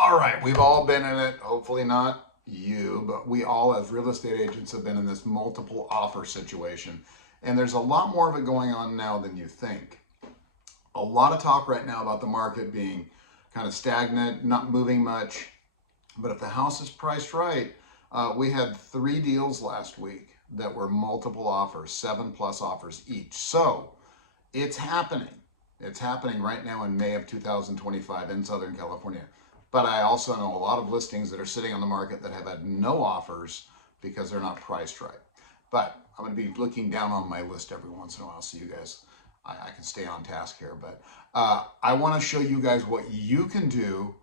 All right, we've all been in it. Hopefully not you, but we all as real estate agents have been in this multiple offer situation. And there's a lot more of it going on now than you think. A lot of talk right now about the market being kind of stagnant, not moving much. But if the house is priced right, we had 3 deals last week that were multiple offers, 7+ offers each. So it's happening. It's happening right now in May of 2025 in Southern California. But I also know a lot of listings that are sitting on the market that have had no offers because they're not priced right. But I'm going to be looking down on my list every once in a while so you guys, I can stay on task here. But I want to show you guys what you can do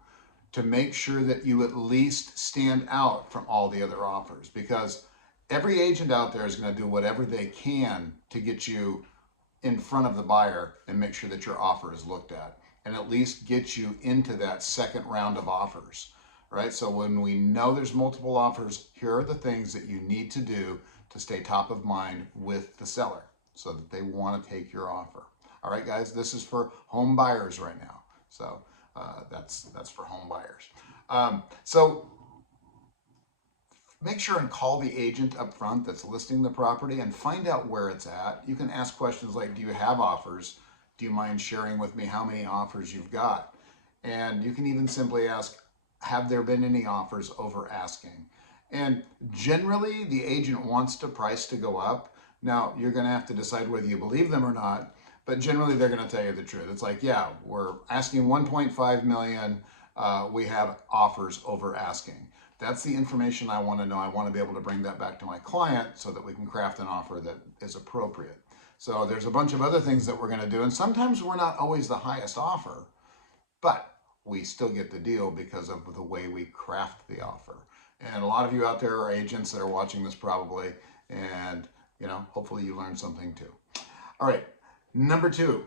to make sure that you at least stand out from all the other offers, because every agent out there is going to do whatever they can to get you in front of the buyer and make sure that your offer is looked at and at least get you into that second round of offers, right? So when we know there's multiple offers, here are the things that you need to do to stay top of mind with the seller so that they want to take your offer. All right, guys, this is for home buyers right now. So that's for home buyers. So make sure and call the agent up front that's listing the property and find out where it's at. You can ask questions like, do you have offers? Do you mind sharing with me how many offers you've got? And you can even simply ask, have there been any offers over asking? And generally, the agent wants the price to go up. Now, you're going to have to decide whether you believe them or not, but generally, they're going to tell you the truth. It's like, yeah, we're asking 1.5 million. We have offers over asking. That's the information I want to know. I want to be able to bring that back to my client so that we can craft an offer that is appropriate. So there's a bunch of other things that we're going to do. And sometimes we're not always the highest offer, but we still get the deal because of the way we craft the offer. And a lot of you out there are agents that are watching this probably, and hopefully you learned something too. All right, number 2,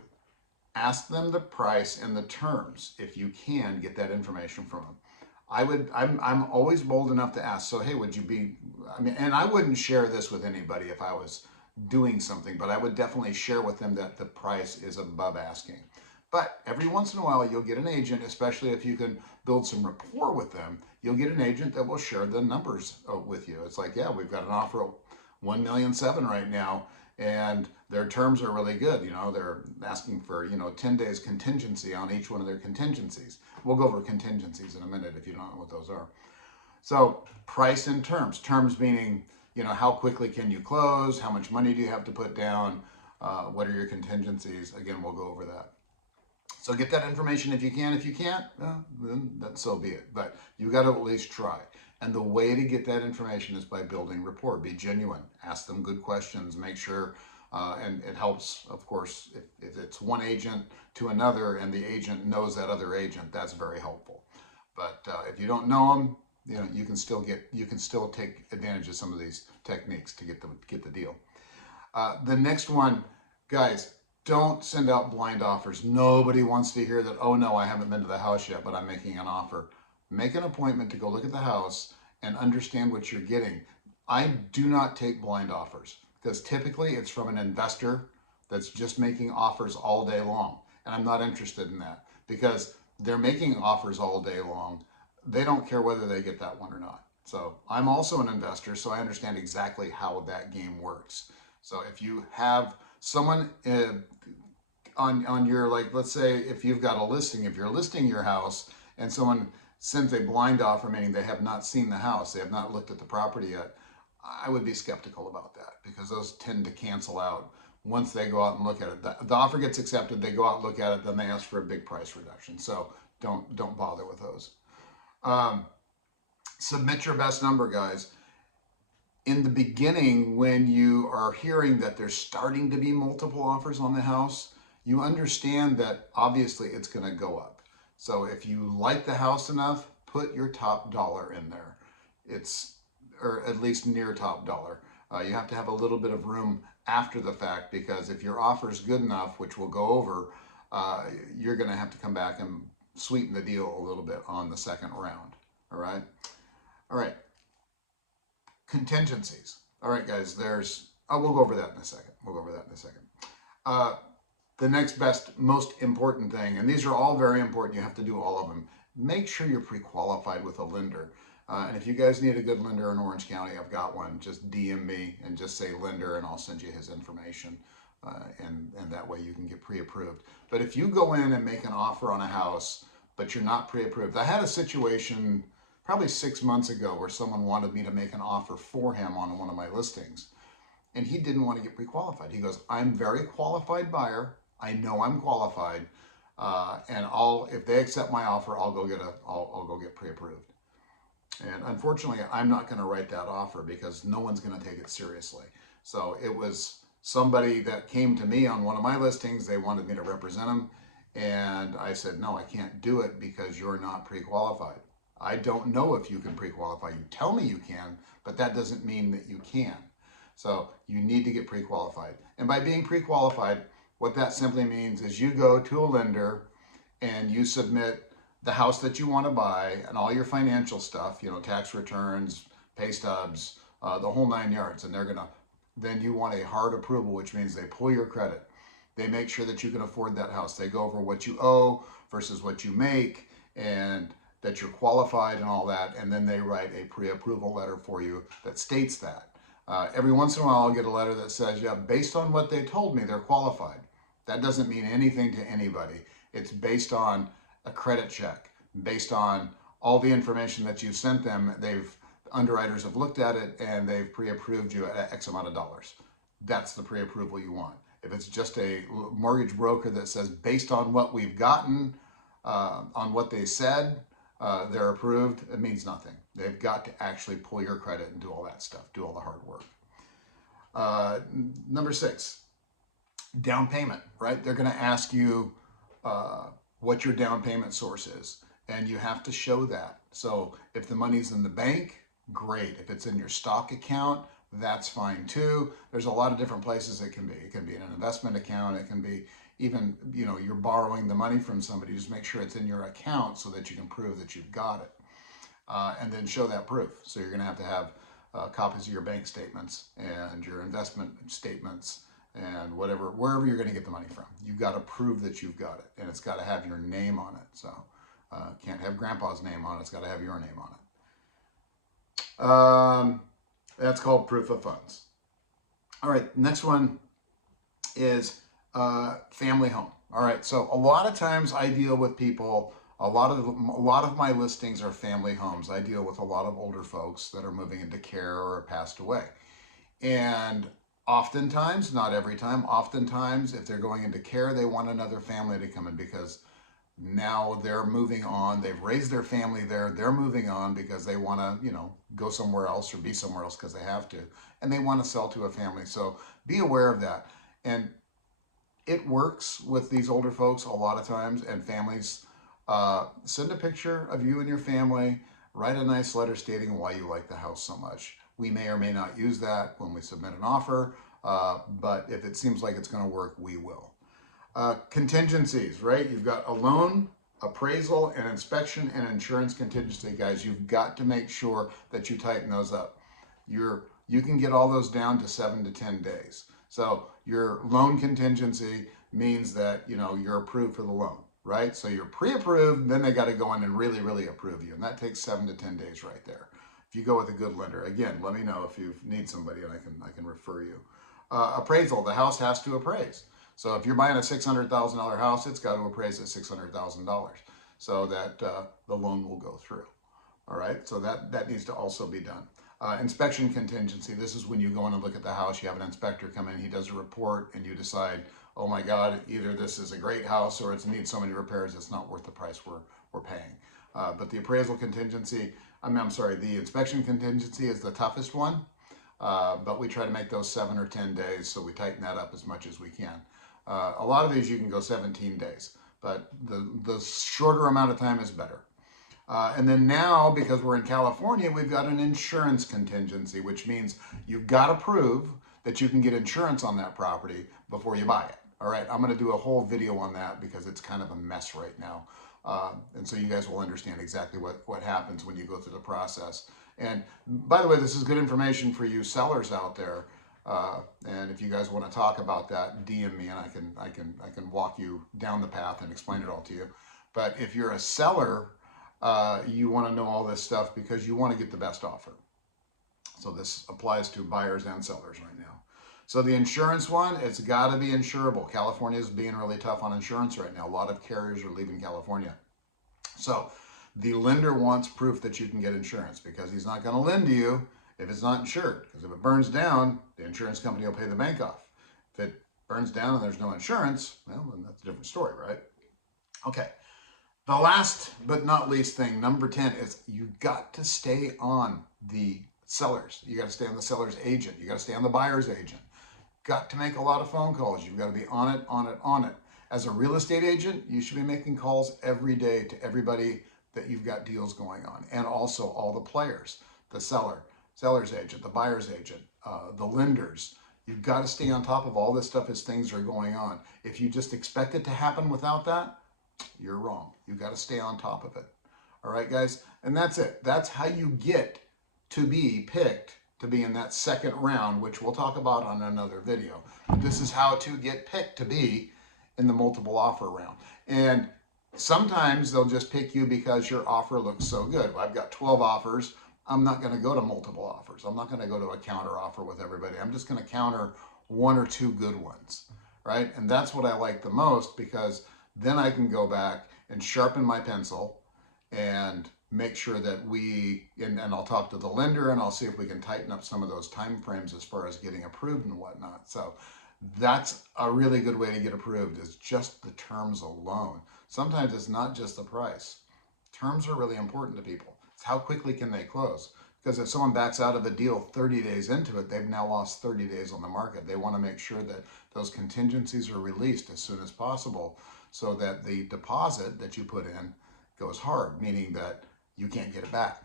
ask them the price and the terms if you can get that information from them. I'm always bold enough to ask, so hey, would you be, and I wouldn't share this with anybody if I was doing something, but I would definitely share with them that the price is above asking. But every once in a while, you'll get an agent, especially if you can build some rapport with them, you'll get an agent that will share the numbers with you. It's like, yeah, we've got an offer of 1,700,000 right now, and their terms are really good. They're asking for 10 days contingency on each one of their contingencies. We'll go over contingencies in a minute if you don't know what those are. So price and terms. Terms meaning, how quickly can you close? How much money do you have to put down? What are your contingencies? Again, we'll go over that. So get that information if you can. If you can't, then so be it. But you got to at least try. And the way to get that information is by building rapport. Be genuine. Ask them good questions. Make sure, and it helps, of course, if it's one agent to another and the agent knows that other agent. That's very helpful. But if you don't know them, you can still take advantage of some of these techniques to get the deal. The next one, guys, don't send out blind offers. Nobody wants to hear that, oh no, I haven't been to the house yet, but I'm making an offer. Make an appointment to go look at the house and understand what you're getting. I do not take blind offers because typically it's from an investor that's just making offers all day long. And I'm not interested in that because they're making offers all day long. They don't care whether they get that one or not. So I'm also an investor, so I understand exactly how that game works. So if you have someone on your, like, let's say if you've got a listing, if you're listing your house and someone sends a blind offer, meaning they have not seen the house, they have not looked at the property yet, I would be skeptical about that because those tend to cancel out once they go out and look at it. The offer gets accepted, they go out and look at it, then they ask for a big price reduction. So don't bother with those. Submit your best number, guys. In the beginning, when you are hearing that there's starting to be multiple offers on the house, you understand that obviously it's going to go up. So if you like the house enough, put your top dollar in there. Or at least near top dollar. You have to have a little bit of room after the fact because if your offer is good enough, which we'll go over, you're going to have to come back and sweeten the deal a little bit on the second round. All right. All right. Contingencies. All right, guys, we'll go over that in a second. The next best, most important thing, and these are all very important, you have to do all of them. Make sure you're pre-qualified with a lender. And if you guys need a good lender in Orange County, I've got one. Just DM me and just say lender, and I'll send you his information. And that way you can get pre-approved. But if you go in and make an offer on a house, but you're not pre-approved. I had a situation probably 6 months ago where someone wanted me to make an offer for him on one of my listings. And he didn't want to get pre-qualified. He goes, I'm very qualified buyer. I know I'm qualified. And if they accept my offer, I'll go get pre-approved. And unfortunately, I'm not going to write that offer because no one's going to take it seriously. So it was somebody that came to me on one of my listings. They wanted me to represent them. And I said, no, I can't do it because you're not pre-qualified. I don't know if you can pre-qualify. You tell me you can, but that doesn't mean that you can. So you need to get pre-qualified. And by being pre-qualified, what that simply means is you go to a lender and you submit the house that you want to buy and all your financial stuff, tax returns, pay stubs, the whole 9 yards. And then you want a hard approval, which means they pull your credit. They make sure that you can afford that house. They go over what you owe versus what you make and that you're qualified and all that. And then they write a pre-approval letter for you that states that. Every once in a while, I'll get a letter that says, yeah, based on what they told me, they're qualified. That doesn't mean anything to anybody. It's based on a credit check, based on all the information that you've sent them. Underwriters have looked at it and they've pre-approved you at X amount of dollars. That's the pre-approval you want. If it's just a mortgage broker that says, based on what we've gotten, on what they said, they're approved, it means nothing. They've got to actually pull your credit and do all that stuff, do all the hard work. Number 6, down payment, right? They're going to ask you what your down payment source is, and you have to show that. So if the money's in the bank, great. If it's in your stock account, that's fine too. There's a lot of different places it can be. It can be in an investment account. It can be even, you're borrowing the money from somebody. Just make sure it's in your account so that you can prove that you've got it. And then show that proof. So you're going to have copies of your bank statements and your investment statements and wherever you're going to get the money from. You've got to prove that you've got it, and it's got to have your name on it. So can't have grandpa's name on it. It's got to have your name on it. That's called proof of funds. All right, next one is family home. All right, so a lot of times I deal with people. A lot of my listings are family homes. I deal with a lot of older folks that are moving into care or passed away. And oftentimes, not every time, oftentimes if they're going into care, they want another family to come in because now they're moving on. They've raised their family there. They're moving on because they want to, go somewhere else or be somewhere else because they have to. And they want to sell to a family. So be aware of that. And it works with these older folks a lot of times, and families. Send a picture of you and your family, write a nice letter stating why you like the house so much. We may or may not use that when we submit an offer, but if it seems like it's going to work, we will. Contingencies, right? You've got a loan, appraisal, and inspection and insurance contingency. Guys, you've got to make sure that you tighten those up. You can get all those down to 7 to 10 days. So your loan contingency means that you're approved for the loan. Right? So you're pre-approved, then they got to go in and really, really approve you. And that takes 7 to 10 days right there. If you go with a good lender, again, let me know if you need somebody and I can refer you. Appraisal, the house has to appraise. So if you're buying a $600,000 house, it's got to appraise at $600,000 so that the loan will go through. All right, so that needs to also be done. Inspection contingency, this is when you go in and look at the house, you have an inspector come in, he does a report, and you decide, oh my God, either this is a great house or it needs so many repairs, it's not worth the price we're paying. But the appraisal contingency, the inspection contingency is the toughest one, but we try to make those 7 or 10 days, so we tighten that up as much as we can. A lot of these you can go 17 days, but the shorter amount of time is better. And then now, because we're in California, we've got an insurance contingency, which means you've got to prove that you can get insurance on that property before you buy it. All right, I'm going to do a whole video on that because it's kind of a mess right now. And so you guys will understand exactly what happens when you go through the process. And by the way, this is good information for you sellers out there. And if you guys want to talk about that, DM me and I can walk you down the path and explain it all to you. But if you're a seller, you want to know all this stuff because you want to get the best offer. So this applies to buyers and sellers right now. So the insurance one, it's got to be insurable. California is being really tough on insurance right now. A lot of carriers are leaving California. So the lender wants proof that you can get insurance because he's not going to lend to you if it's not insured. Because if it burns down, the insurance company will pay the bank off. If it burns down and there's no insurance, well, then that's a different story, right? Okay. The last but not least thing, number 10, is you got to stay on the sellers. You got to stay on the seller's agent. You got to stay on the buyer's agent. Got to make a lot of phone calls. You've got to be on it, on it, on it. As a real estate agent, you should be making calls every day to everybody that you've got deals going on, and also all the players, the seller's agent, the buyer's agent, the lenders. You've got to stay on top of all this stuff as things are going on. If you just expect it to happen without that, you're wrong. You've got to stay on top of it. All right, guys? And that's it. That's how you get to be picked to be in that second round, which we'll talk about on another video. But this is how to get picked to be in the multiple offer round. And sometimes they'll just pick you because your offer looks so good. Well, I've got 12 offers. I'm not going to go to multiple offers. I'm not going to go to a counter offer with everybody. I'm just going to counter one or two good ones, right? And that's what I like the most, because then I can go back and sharpen my pencil and make sure that and I'll talk to the lender and I'll see if we can tighten up some of those time frames as far as getting approved and whatnot. So that's a really good way to get approved, is just the terms alone. Sometimes it's not just the price. Terms are really important to people. It's how quickly can they close. Because if someone backs out of a deal 30 days into it, they've now lost 30 days on the market. They want to make sure that those contingencies are released as soon as possible, so that the deposit that you put in goes hard, meaning that you can't get it back,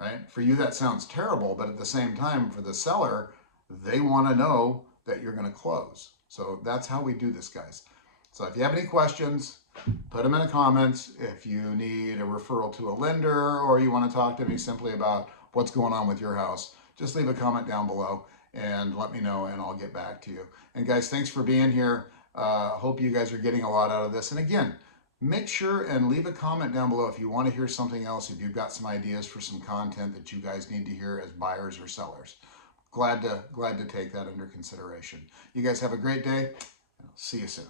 right? For you, that sounds terrible, but at the same time, for the seller, they want to know that you're going to close. So that's how we do this, guys. So if you have any questions, put them in the comments. If you need a referral to a lender, or you want to talk to me simply about what's going on with your house, just leave a comment down below and let me know, and I'll get back to you. And guys, thanks for being here. Hope you guys are getting a lot out of this. And again, make sure and leave a comment down below if you want to hear something else, if you've got some ideas for some content that you guys need to hear as buyers or sellers. Glad to take that under consideration. You guys have a great day. See you soon.